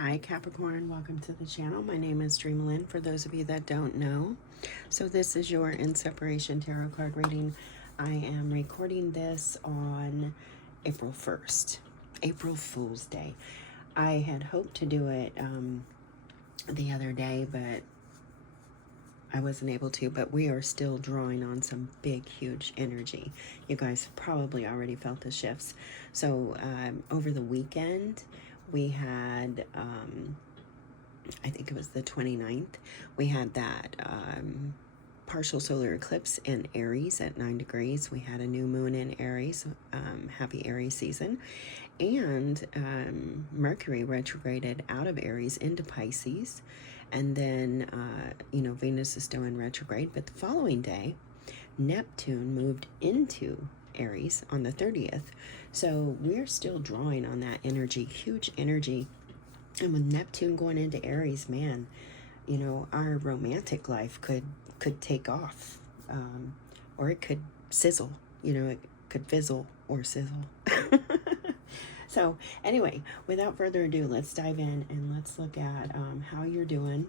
Hi Capricorn, welcome to the channel. My name is DreamaLynn, for those of you that don't know. So this is your In Separation Tarot card reading. I am recording this on April 1st, April Fool's Day. I had hoped to do it the other day, but I wasn't able to, but we are still drawing on some big, huge energy. You guys probably already felt the shifts. So over the weekend, we had, I think it was the 29th, we had that partial solar eclipse in Aries at 9 degrees. We had a new moon in Aries, happy Aries season. And Mercury retrograded out of Aries into Pisces. And then, Venus is still in retrograde. But the following day, Neptune moved into Aries on the 30th. So we're still drawing on that energy, huge energy. And with Neptune going into Aries, man, our romantic life could take off, or it could sizzle, it could fizzle or sizzle. So anyway, without further ado, let's dive in and let's look at how you're doing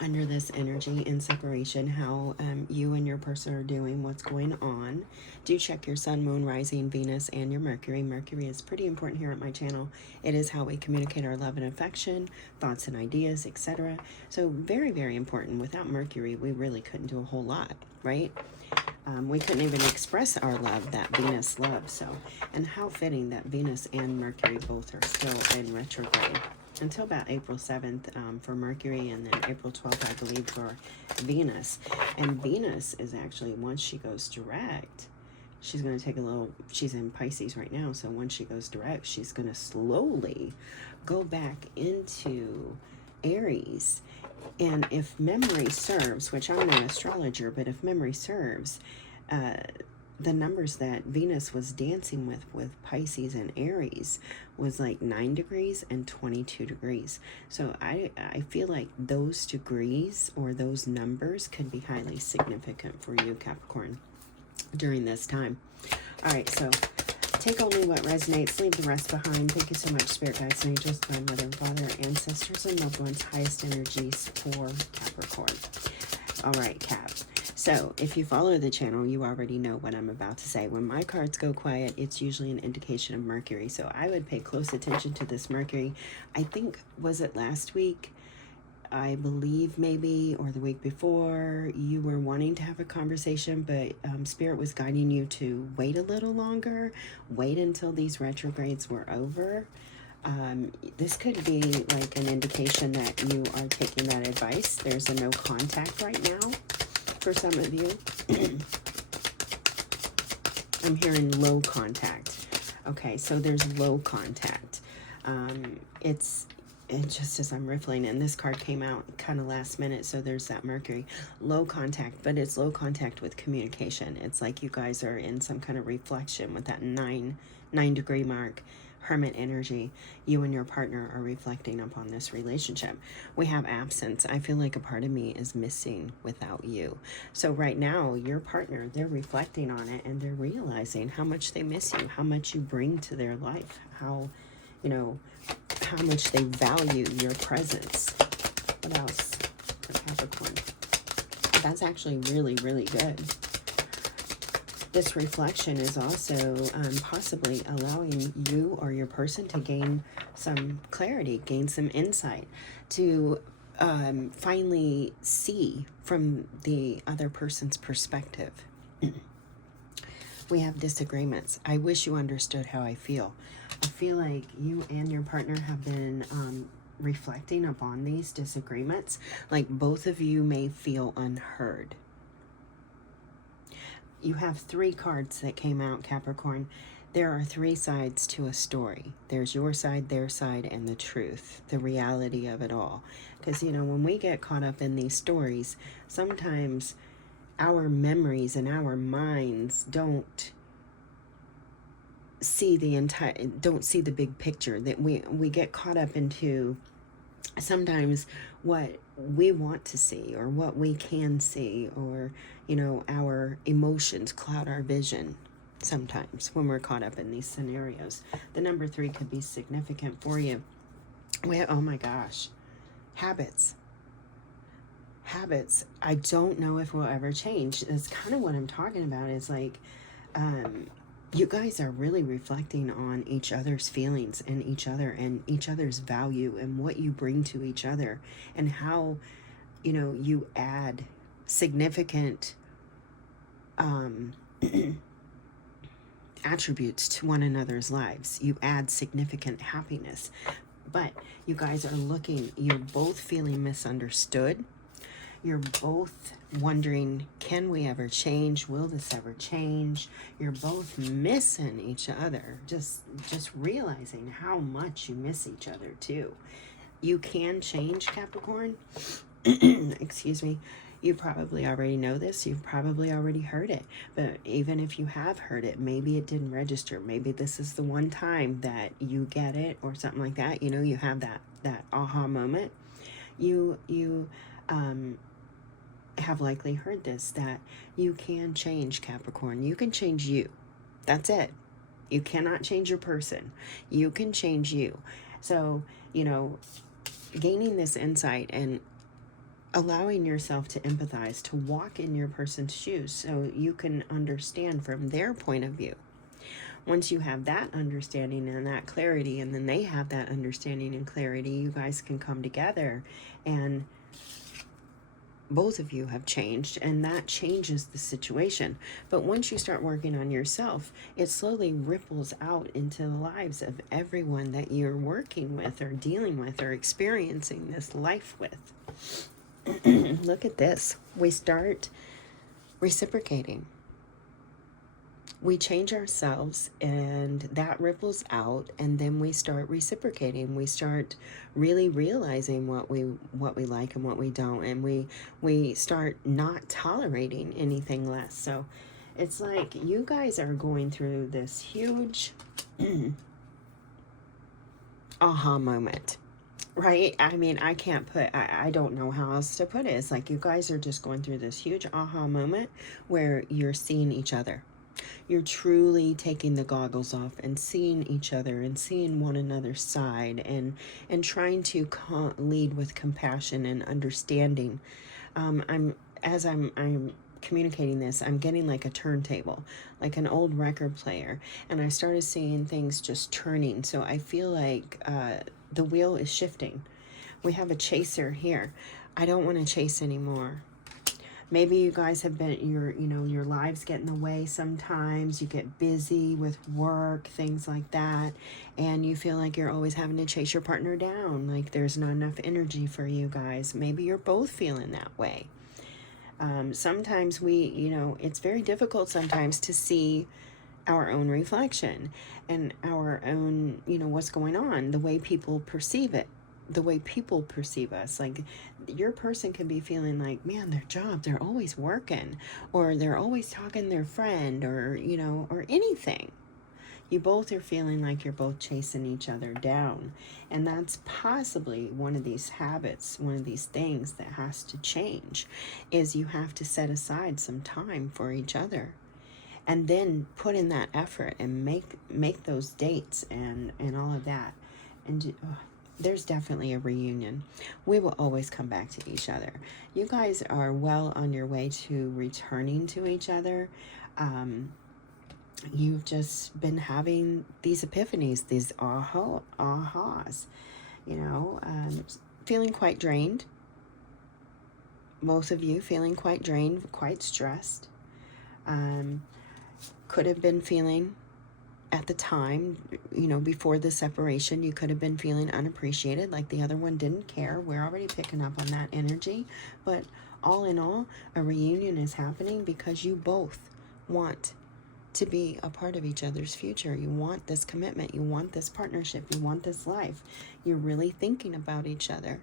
under this energy in separation, how you and your person are doing, what's going on. Do check your sun, moon, rising, Venus, and your Mercury. Mercury is pretty important here at my channel. It is how we communicate our love and affection, thoughts and ideas, etc. So very, very important. Without Mercury, we really couldn't do a whole lot, right? We couldn't even express our love, that Venus love. So, and how fitting that Venus and Mercury both are still in retrograde until about April 7th for Mercury, and then April 12th, I believe, for Venus. And Venus is actually, once she goes direct, she's going to take a little, she's in Pisces right now, so once she goes direct, she's going to slowly go back into Aries. And if memory serves, which I'm no astrologer, but if memory serves, the numbers that Venus was dancing with Pisces and Aries was like 9 degrees and 22 degrees. So I feel like those degrees or those numbers could be highly significant for you, Capricorn, during this time. All right, so take only what resonates, leave the rest behind. Thank you so much, Spirit Guides and Angels, my mother and father, ancestors, and loved ones. Highest energies for Capricorn. All right, Cap. So if you follow the channel, you already know what I'm about to say. When my cards go quiet, it's usually an indication of Mercury. So I would pay close attention to this Mercury. I think, was it last week? I believe maybe, or the week before, you were wanting to have a conversation, but Spirit was guiding you to wait a little longer, wait until these retrogrades were over. This could be like an indication that you are taking that advice. There's a no contact right now for some of you. I'm hearing low contact. Okay, so there's low contact. It's just as I'm riffling, and this card came out kind of last minute, so there's that Mercury. Low contact, but it's low contact with communication. It's like you guys are in some kind of reflection with that 9 degree mark, hermit energy. You and your partner are reflecting upon this relationship. We have absence. I feel like a part of me is missing without you. So right now, your partner, they're reflecting on it, and they're realizing how much they miss you, how much you bring to their life, how much they value your presence. What else for Capricorn? That's actually really, really good. This reflection is also possibly allowing you or your person to gain some clarity, gain some insight, to finally see from the other person's perspective. We have disagreements. I wish you understood how I feel. I feel like you and your partner have been reflecting upon these disagreements. Like both of you may feel unheard. You have 3 cards that came out, Capricorn. There are 3 sides to a story. There's your side, their side, and the truth, the reality of it all. Because, when we get caught up in these stories, sometimes our memories and our minds don't see the big picture. That we get caught up into sometimes what we want to see or what we can see, or our emotions cloud our vision sometimes when we're caught up in these scenarios. The number 3 could be significant for you. Well, oh my gosh. Habits. Habits. I don't know if we'll ever change. That's kind of what I'm talking about, is like, you guys are really reflecting on each other's feelings and each other's value and what you bring to each other, and how, you add significant attributes to one another's lives. You add significant happiness. But you guys are you're both feeling misunderstood. You're both wondering, can we ever change? Will this ever change? You're both missing each other. Just realizing how much you miss each other too. You can change, Capricorn. Excuse me. You probably already know this. You've probably already heard it. But even if you have heard it, maybe it didn't register. Maybe this is the one time that you get it or something like that. You have that aha moment. You have likely heard this, that you can change, Capricorn. You can change you. That's it. You cannot change your person. You can change you. So, gaining this insight and allowing yourself to empathize, to walk in your person's shoes so you can understand from their point of view. Once you have that understanding and that clarity, and then they have that understanding and clarity, you guys can come together, and both of you have changed, and that changes the situation. But once you start working on yourself, it slowly ripples out into the lives of everyone that you're working with or dealing with or experiencing this life with. Look at this. We start reciprocating. We change ourselves, and that ripples out, and then we start reciprocating. We start really realizing what we like and what we don't, and we start not tolerating anything less. So it's like you guys are going through this huge aha moment. Right? I mean, I can't I don't know how else to put it. It's like you guys are just going through this huge aha moment where you're seeing each other. You're truly taking the goggles off and seeing each other and seeing one another's side, and trying to lead with compassion and understanding. I'm communicating this, I'm getting like a turntable, like an old record player, and I started seeing things just turning. So I feel like the wheel is shifting. We have a chaser here. I don't want to chase anymore. Maybe you guys have been, your lives get in the way sometimes. You get busy with work, things like that, and you feel like you're always having to chase your partner down. Like there's not enough energy for you guys. Maybe you're both feeling that way. Sometimes it's very difficult sometimes to see our own reflection and our own, what's going on, the way people perceive it, the way people perceive us. Like your person can be feeling like, man, their job, they're always working, or they're always talking to their friend, or, or anything. You both are feeling like you're both chasing each other down. And that's possibly one of these habits, one of these things that has to change, is you have to set aside some time for each other. And then put in that effort and make those dates and all of that. And there's definitely a reunion. We will always come back to each other. You guys are well on your way to returning to each other. You've just been having these epiphanies, these ahas, feeling quite drained. Both of you feeling quite drained, quite stressed. Could have been feeling at the time, before the separation, you could have been feeling unappreciated, like the other one didn't care. We're already picking up on that energy. But all in all, a reunion is happening because you both want to be a part of each other's future. You want this commitment. You want this partnership. You want this life. You're really thinking about each other.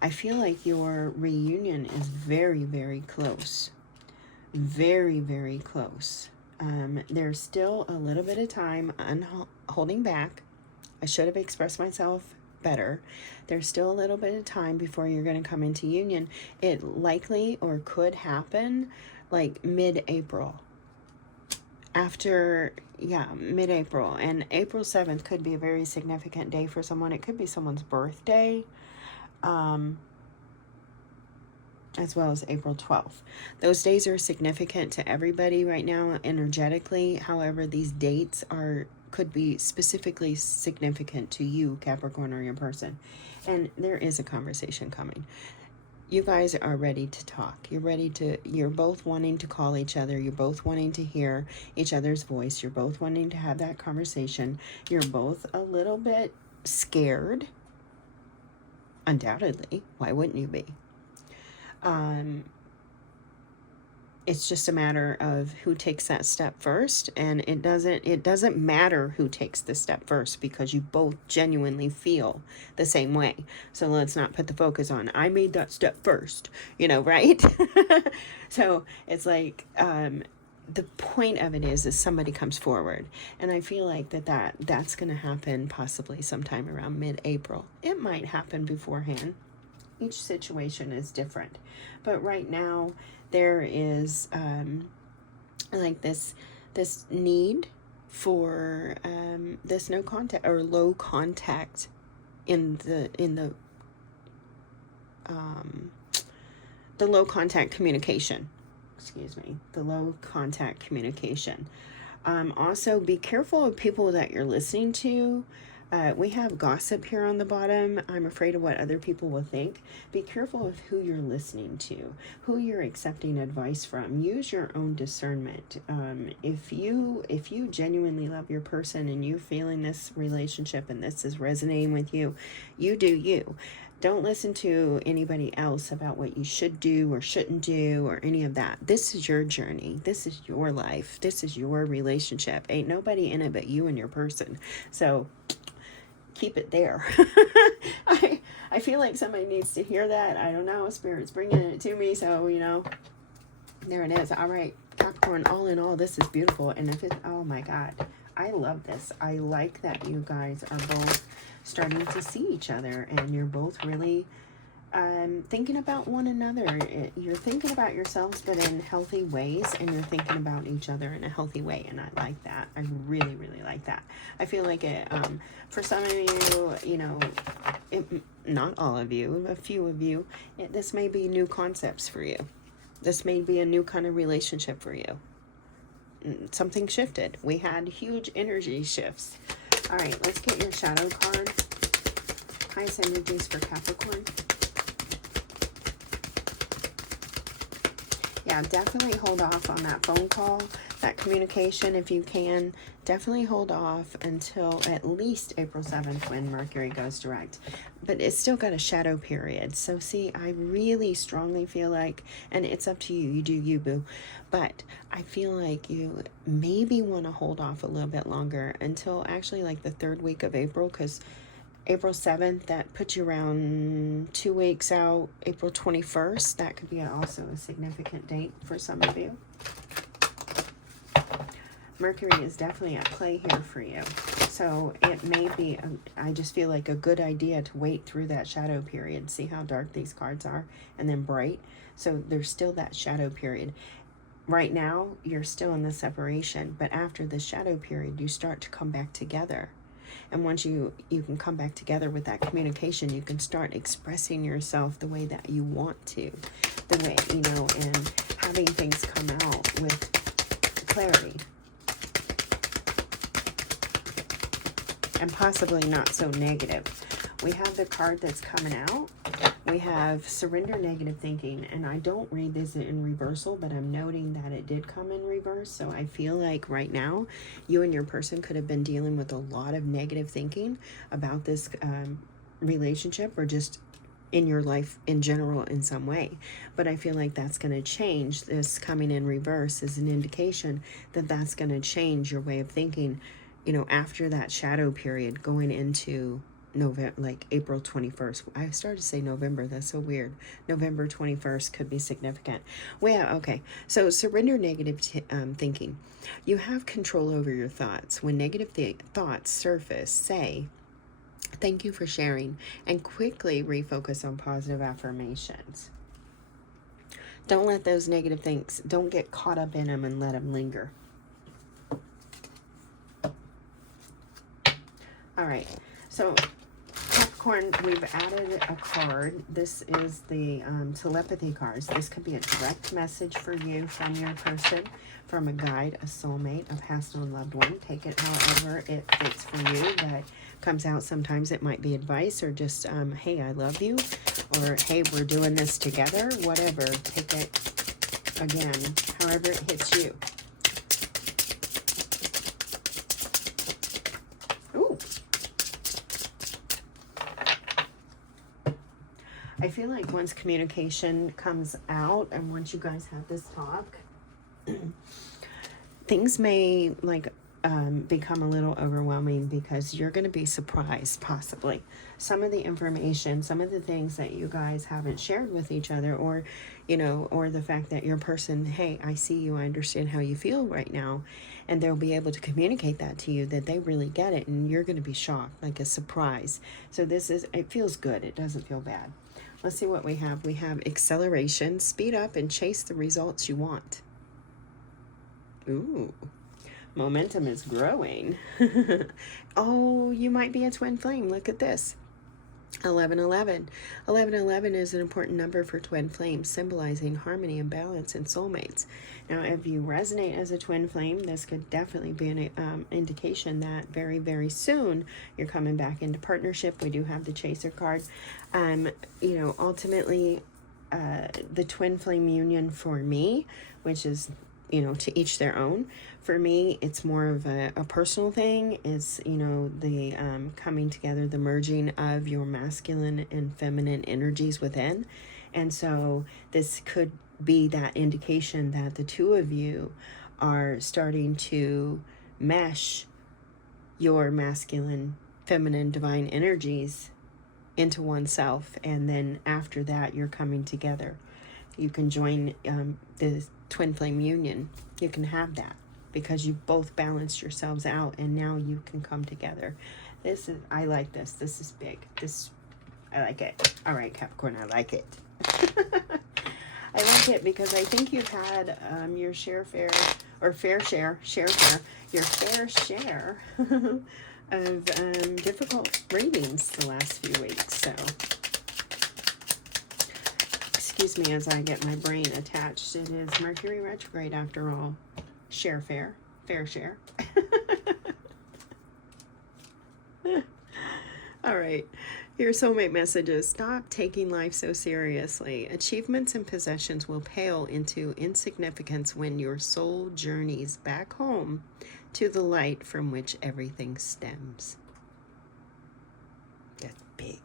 I feel like your reunion is very, very close. Very, very close. There's still a little bit of time holding back. I should have expressed myself better. There's still a little bit of time before you're going to come into union. It likely or could happen like mid-April. after, yeah, mid-April. And April 7th could be a very significant day for someone. It could be someone's birthday, as well as April 12th. Those days are significant to everybody right now energetically. However, these dates could be specifically significant to you, Capricorn, or your person. And there is a conversation coming. You guys are ready to talk. You're both wanting to call each other. You're both wanting to hear each other's voice. You're both wanting to have that conversation. You're both a little bit scared. Undoubtedly. Why wouldn't you be? It's just a matter of who takes that step first, and it doesn't matter who takes the step first, because you both genuinely feel the same way. So let's not put the focus on, I made that step first, you know, right? So it's like, the point of it is somebody comes forward, and I feel like that's going to happen possibly sometime around mid-April. It might happen beforehand. Each situation is different, but right now there is like this need for this no contact or low contact in the low contact communication. Excuse me, the low contact communication. Also, be careful of people that you're listening to. We have gossip here on the bottom. I'm afraid of what other people will think. Be careful of who you're listening to, who you're accepting advice from. Use your own discernment. If you genuinely love your person and you're feeling this relationship and this is resonating with you, you do you. Don't listen to anybody else about what you should do or shouldn't do or any of that. This is your journey. This is your life. This is your relationship. Ain't nobody in it but you and your person. So keep it there. I feel like somebody needs to hear that. I don't know. Spirit's bringing it to me. So, you know, there it is. All right, Capricorn, all in all, this is beautiful. And if it, oh my God, I love this. I like that you guys are both starting to see each other, and you're both really thinking about one another. You're thinking about yourselves, but in healthy ways, and you're thinking about each other in a healthy way, and I like that. I really, really like that. I feel like it, for some of you, you know, not all of you, a few of you, this may be new concepts for you. This may be a new kind of relationship for you. Something shifted. We had huge energy shifts. All right, let's get your shadow card. Highest energies for Capricorn. Yeah, definitely hold off on that phone call, that communication if you can. Definitely hold off until at least April 7th when Mercury goes direct. But it's still got a shadow period. So see, I really strongly feel like, and it's up to you, you do you, boo. But I feel like you maybe want to hold off a little bit longer until actually like the 3rd week of April, because April 7th, that puts you around 2 weeks out. April 21st, that could be also a significant date for some of you. Mercury is definitely at play here for you. So it may be, I just feel like a good idea to wait through that shadow period. See how dark these cards are, and then bright. So there's still that shadow period. Right now, you're still in the separation, but after the shadow period, you start to come back together. And once you can come back together with that communication, you can start expressing yourself the way that you want to, the way, you know, and having things come out with clarity. And possibly not so negative. We have the card that's coming out. We have surrender negative thinking, and I don't read this in reversal, but I'm noting that it did come in reverse. So I feel like right now you and your person could have been dealing with a lot of negative thinking about this relationship, or just in your life in general in some way. But I feel like that's going to change. This coming in reverse is an indication that that's going to change your way of thinking, you know, after that shadow period going into November, like April 21st. I started to say November. That's so weird. November 21st could be significant. Well, okay. So surrender negative thinking. You have control over your thoughts. When negative thoughts surface, say, thank you for sharing, and quickly refocus on positive affirmations. Don't let those negative things, don't get caught up in them and let them linger. All right. So Capricorn, we've added a card. This is the telepathy cards. This could be a direct message for you from your person, from a guide, a soulmate, a past known loved one. Take it however it fits for you. That comes out. Sometimes it might be advice, or just, hey, I love you, or hey, we're doing this together. Whatever. Take it, again, however it hits you. Ooh. I feel like once communication comes out and once you guys have this talk, things may like become a little overwhelming, because you're going to be surprised, possibly. Some of the information, some of the things that you guys haven't shared with each other, or, you know, or the fact that your person, hey, I see you, I understand how you feel right now, and they'll be able to communicate that to you, that they really get it, and you're going to be shocked, like a surprise. So this is, it feels good. It doesn't feel bad. Let's see what we have. We have acceleration, speed up, and chase the results you want. Ooh. Momentum is growing. Oh, you might be a twin flame. Look at this. 1111. 1111 is an important number for twin flames, symbolizing harmony and balance in soulmates. Now, if you resonate as a twin flame, this could definitely be an indication that very, very soon you're coming back into partnership. We do have the Chaser card. You know, ultimately, the twin flame union for me, which is, you know, to each their own. For me, it's more of a personal thing. It's, you know, the coming together, the merging of your masculine and feminine energies within. And so this could be that indication that the two of you are starting to mesh your masculine, feminine, divine energies into oneself. And then after that, you're coming together. You can join the twin flame union. You can have that because you both balanced yourselves out, and now you can come together. This is, I like this. This is big. This, I like it. All right, Capricorn, I like it. I like it because I think you've had your fair share of difficult readings the last few weeks. So excuse me as I get my brain attached. It is Mercury retrograde after all. Fair share. All right. Your soulmate messages. Stop taking life so seriously. Achievements and possessions will pale into insignificance when your soul journeys back home to the light from which everything stems. That's big.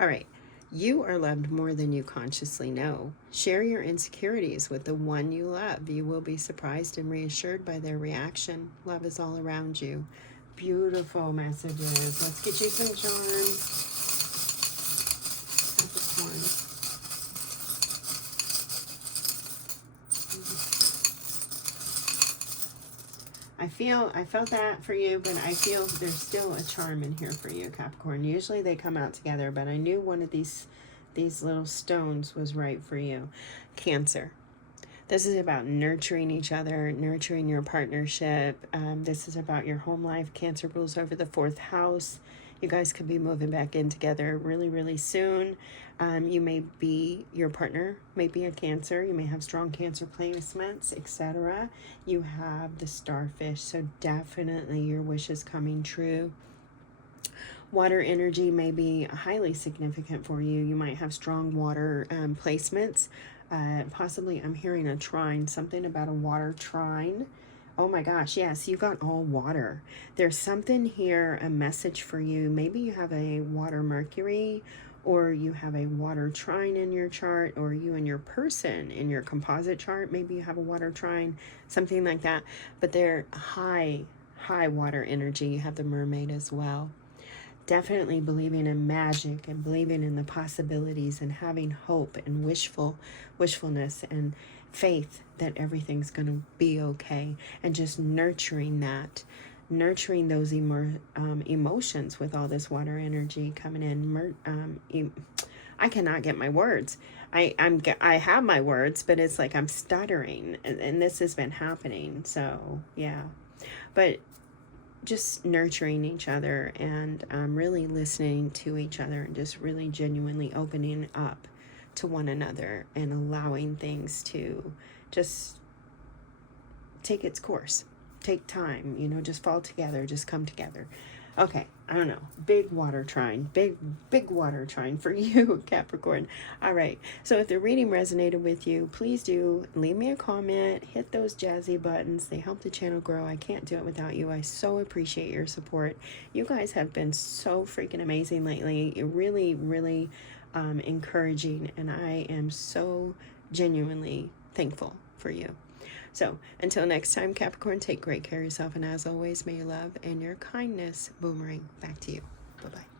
All right. You are loved more than you consciously know. Share your insecurities with the one you love. You will be surprised and reassured by their reaction. Love is all around you. Beautiful messages. Let's get you some charms. I felt that for you, but I feel there's still a charm in here for you, Capricorn. Usually they come out together, but I knew one of these little stones was right for you. Cancer. This is about nurturing each other, nurturing your partnership. This is about your home life. Cancer rules over the 4th house. You guys could be moving back in together really, really soon. Your partner may be a Cancer. You may have strong Cancer placements, etc. You have the starfish, so definitely your wish is coming true. Water energy may be highly significant for you. You might have strong water placements. Possibly, I'm hearing a trine, something about a water trine. Oh my gosh, yes, you got all water. There's something here, a message for you. Maybe you have a water Mercury, or you have a water trine in your chart, or you and your person in your composite chart, maybe you have a water trine, something like that. But they're high water energy. You have the mermaid as well. Definitely believing in magic and believing in the possibilities and having hope and wishfulness and faith that everything's going to be okay, and just nurturing that, nurturing those emotions with all this water energy coming in. I cannot get my words. I have my words, but it's like I'm stuttering, and this has been happening. So yeah, but just nurturing each other and really listening to each other and just really genuinely opening up to one another and allowing things to just take its course, take time, you know, just fall together, just come together. Okay, I don't know. Big water trine. Big water trine for you, Capricorn. All right. So if the reading resonated with you, please do leave me a comment. Hit those jazzy buttons. They help the channel grow. I can't do it without you. I so appreciate your support. You guys have been so freaking amazing lately. You're really, really encouraging. And I am so genuinely thankful for you. So until next time, Capricorn, take great care of yourself. And as always, may your love and your kindness boomerang back to you. Bye-bye.